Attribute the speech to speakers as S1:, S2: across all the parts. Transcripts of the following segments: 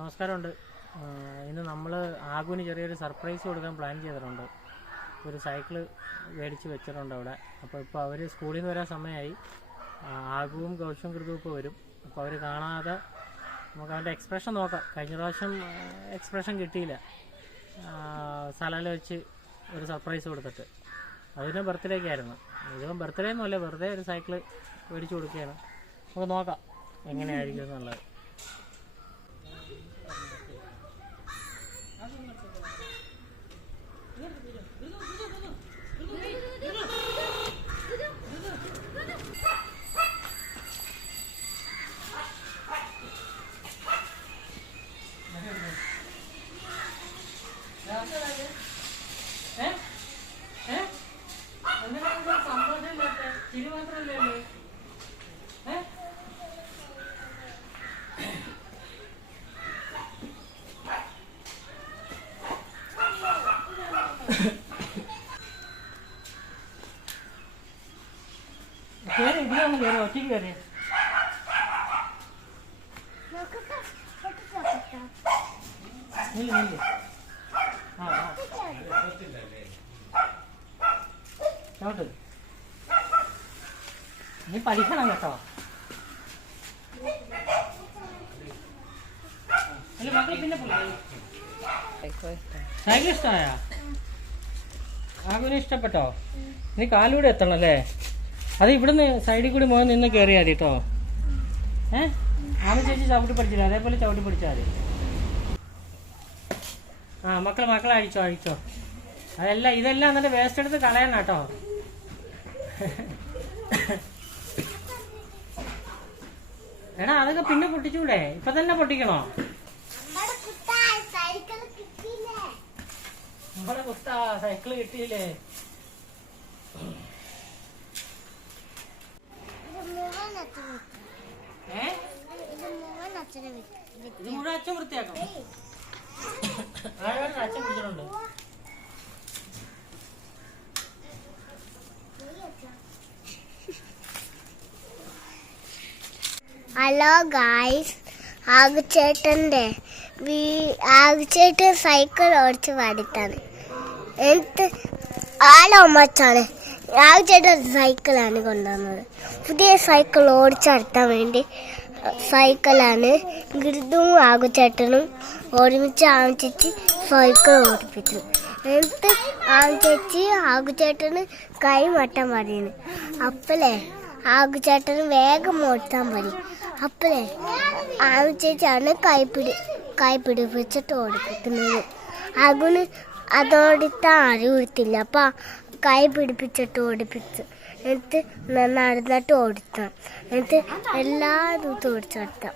S1: നമസ്കാരമുണ്ട്. ഇന്ന് നമ്മൾ ആഗുവിന് ചെറിയൊരു സർപ്രൈസ് കൊടുക്കാൻ പ്ലാൻ ചെയ്തിട്ടുണ്ട്. ഒരു സൈക്കിൾ മേടിച്ച് വെച്ചിട്ടുണ്ട് അവിടെ. അപ്പോൾ ഇപ്പോൾ അവർ സ്കൂളിൽ നിന്ന് വരാൻ സമയമായി. ആഗുവും ഗൗഷവും കൃതുവും ഇപ്പോൾ വരും. അപ്പോൾ അവർ കാണാതെ നമുക്ക് അവന്റെ എക്സ്പ്രഷൻ നോക്കാം. കഴിഞ്ഞ പ്രാവശ്യം എക്സ്പ്രഷൻ കിട്ടിയില്ല. സ്ഥലയിൽ വെച്ച് ഒരു സർപ്രൈസ് കൊടുത്തിട്ട്. അതിന് ബർത്ത്ഡേക്കായിരുന്നു ഇതിപ്പം ബർത്ത്ഡേ ഒന്നുമല്ല വെറുതെ ഒരു സൈക്കിൾ മേടിച്ച് കൊടുക്കുകയാണ്. നമുക്ക് നോക്കാം എങ്ങനെയായിരിക്കും എന്നുള്ളത്. കയറി ഇതിലൊന്ന് കേറി ഒറ്റയ്ക്ക് കയറി നില്ല് നില്ല്. ചവിട്ട് നീ പഠിക്കണം കേട്ടോ. മക്കൾ പിന്നെ സൈക്കിൾ ഇഷ്ടമായ? ആകുവിനെ ഇഷ്ടപ്പെട്ടോ? നീ കാലൂടെ എത്തണം അല്ലേ? അത് ഇവിടുന്ന് സൈഡിൽ കൂടി മോൻ നിന്ന് കയറിയാൽ മതി കേട്ടോ. ഏ? ആമ ചേച്ചി ചവിട്ടി പഠിച്ചില്ല? അതേപോലെ ചവിട്ടി പഠിച്ചാൽ ആ മക്കളെ മക്കളെ അഴിച്ചോ അഴിച്ചോ. അതെല്ലാം ഇതെല്ലാം എന്നിട്ട് വേസ്റ്റ് എടുത്ത് കളയണം കേട്ടോ. എടാ അതൊക്കെ പിന്നെ പൊട്ടിച്ചൂടെ? ഇപ്പൊ തന്നെ പൊട്ടിക്കണോ? നമ്മളെ കുത്താ സൈക്കിൾ കിട്ടിയില്ലേ? ഏ? ഇത് മുഴുവൻ അച്ഛൻ വൃത്തിയാക്കണം. ആഴവൻ അച്ഛൻ പിടിച്ചിട്ടുണ്ട്
S2: ഹലോ ഗായ്സ് ആകുചേട്ടൻ്റെ വീ ആകുചേട്ടൻ സൈക്കിൾ ഓടിച്ച് പാടിത്താണ് എന്നിട്ട് ആലോ മച്ചാണ് ആകുചേട്ടൻ സൈക്കിളാണ് കൊണ്ടുവന്നത് പുതിയ സൈക്കിൾ ഓടിച്ചടത്താൻ വേണ്ടി സൈക്കിളാണ്. ഗിരുദും ആകുചേട്ടനും ഒരുമിച്ച് ആമിച്ചേച്ചി സൈക്കിൾ ഓടിപ്പിച്ചു. എന്നിട്ട് ആമിച്ചേച്ചി ആകുചേട്ടന് കൈ മട്ടം പറയുന്നു അപ്പലേ ആകുചേട്ടന് വേഗം ഓടിത്താൻ പറയും അപ്പലേ ആമിച്ചേച്ചിയാണ് കൈ പിടി കൈ പിടിപ്പിച്ചിട്ട് ഓടിപ്പിക്കുന്നത്. അകുന് അതോടിത്താൻ അറിവിടുത്തില്ല അപ്പൊ കൈ പിടിപ്പിച്ചിട്ട് ഓടിപ്പിച്ച്. എന്നിട്ട് നടന്നിട്ട് ഓടിത്താം എന്നിട്ട് എല്ലാ ദിവസവും ഓടിച്ചോടിത്താം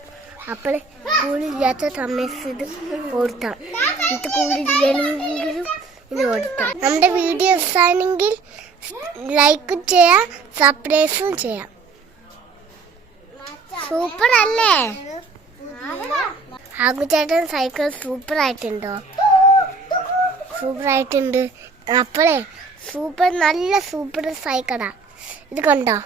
S2: അപ്പോൾ കൂലില്ലാത്ത സമയത്ത് ഇത് ഓടിത്താം എന്നിട്ട് കൂലില്ലെങ്കിലും ഇത് ഓടിത്താം നമ്മുടെ വീഡിയോ ഇഷ്ടമാണെങ്കിൽ ലൈക്കും ചെയ്യാം സബ്സ്ക്രൈബും ചെയ്യാം. സൂപ്പർ അല്ലേ ആകുചേട്ടൻ സൈക്കിൾ സൂപ്പർ ആയിട്ടുണ്ടോ സൂപ്പർ ആയിട്ടുണ്ട് അപ്പോഴേ സൂപ്പർ നല്ല സൂപ്പർ സൈക്കിളാ ഇത് കണ്ടോ?